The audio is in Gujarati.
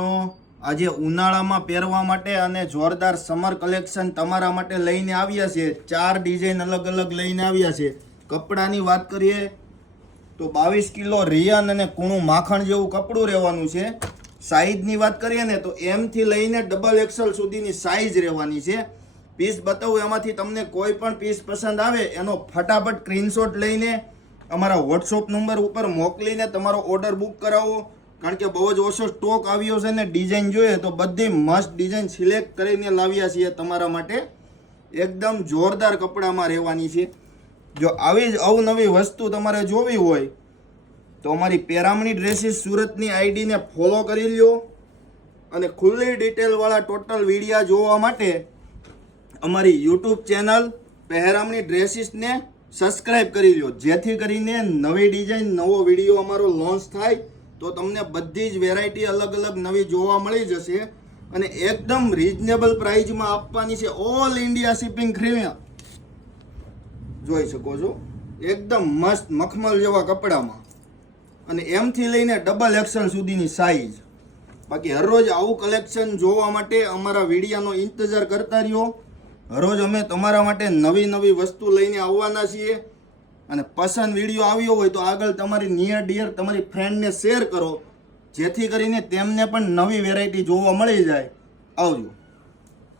આજે ઉનાળામાં પહેરવા માટે અને જોરદાર સમર કલેક્શન તમારા માટે લઈને આવ્યા છે। 4 ડિઝાઇન અલગ અલગ લઈને આવ્યા છે। કપડાની વાત કરીએ તો 22 કિલો રિયન અને કૂણું માખણ જેવું કપડું રહેવાનું છે। સાઈઝની વાત કરીએ ને તો એમ થી લઈને XXL સુધીની સાઈઝ રહેવાની છે। પીસ બતાવું એમાંથી તમને કોઈ પણ પીસ પસંદ આવે એનો ફટાફટ સ્ક્રીનશોટ લઈને અમારા વોટ્સઅપ નંબર ઉપર મોકલીને તમારો ઓર્ડર બુક કરાવો, કારણ કે બહુ જ ઓછો સ્ટોક આવ્યો છે ને ડિઝાઇન જોઈએ તો બધી મસ્ત ડિઝાઇન સિલેક્ટ કરીને લાવ્યા છીએ તમારા માટે। એકદમ જોરદાર કપડામાં રહેવાની છે। જો આવી જ અવનવી વસ્તુ તમારે જોવી હોય તો અમારી પેરામણી ડ્રેસીસ સુરતની આઈડીને ફોલો કરી લ્યો અને ખુલ્લી ડિટેલવાળા ટોટલ વિડીયા જોવા માટે અમારી યુટ્યુબ ચેનલ પહેરામણી ડ્રેસીસને સબસ્ક્રાઈબ કરી લ્યો, જેથી કરીને નવી ડિઝાઇન નવો વિડીયો અમારો લોન્ચ થાય તો તમને બધી જ વેરાયટી અલગ અલગ નવી જોવા મળી જશે અને એકદમ રીઝનેબલ પ્રાઇસમાં આપવાની છે। ઓલ ઇન્ડિયા શિપિંગ ફ્રી જોઈ શકો છો, એકદમ મસ્ત મખમલ જેવા કપડામાં અને એમથી લઈને XXL સુધીની સાઈઝ। બાકી હરરોજ આવું કલેક્શન જોવા માટે અમારા વિડીયાનો ઇંતજાર કરતા રહ્યો। હરરોજ અમે તમારા માટે નવી નવી વસ્તુ લઈને આવવાના છીએ અને પસંદ વિડીયો આવ્યો હોય તો આગળ તમારી નિયર ડિયર તમારી ફ્રેન્ડને શેર કરો, જેથી કરીને તેમને પણ નવી વેરાયટી જોવા મળી જાય। આવજો।